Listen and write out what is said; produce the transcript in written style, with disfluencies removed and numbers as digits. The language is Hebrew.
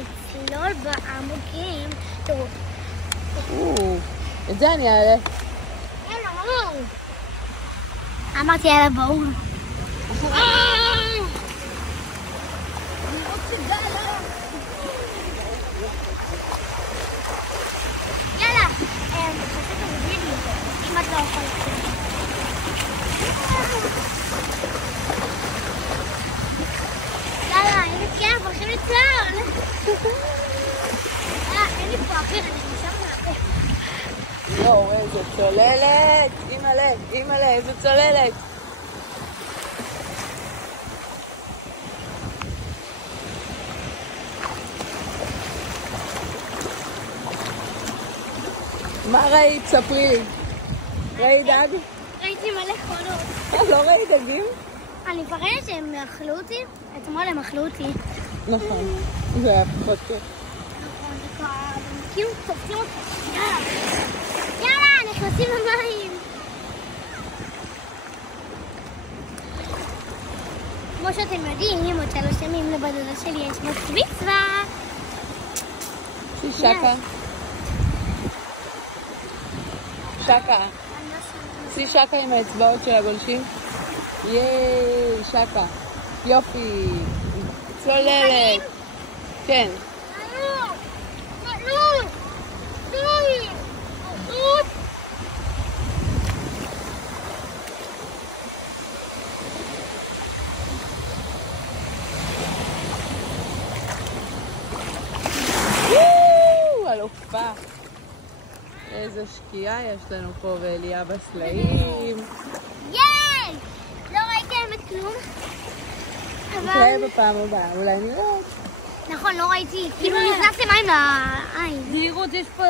לצלול בעמוקים. תראו. את זה אני אעלה. יאללה, ברור. אמרתי יאללה, ברור. יאללה, אם את לא יכולה. יאללה, אין לי כיף, הולכים לצלול. אין לי פה אוויר, אני נשאר מהפה. יואו, איזה צוללת. אימא'לה, איזה צוללת. מה ראית? ספרי לי. ראית דג? ראיתי מלא חולות. לא ראית דגים? אני מפחדת שהם אכלו אותי. אתמול הם אכלו אותי. נכון. זה היה פחות כיף. נכון, זה כבר... הם כאילו תופסים אותי. יאללה, נכנסים למים. כמו שאתם יודעים, עוד 3 ימים לבדודה שלי יש בת מצווה. שקה. שקה. עשי שקה עם האצבעות של הגולשים. ייי, שקה. יופי. צוללת. כן. אלופה. איזה שקיעה יש לנו פה ואליה בסלעים. ייי! לא ראיתם את כלום? נתראה בפעם הבאה, אולי נראה עוד. נכון, לא ראיתי. כאילו נכנסתם מים לעין. זהירות, יש פה...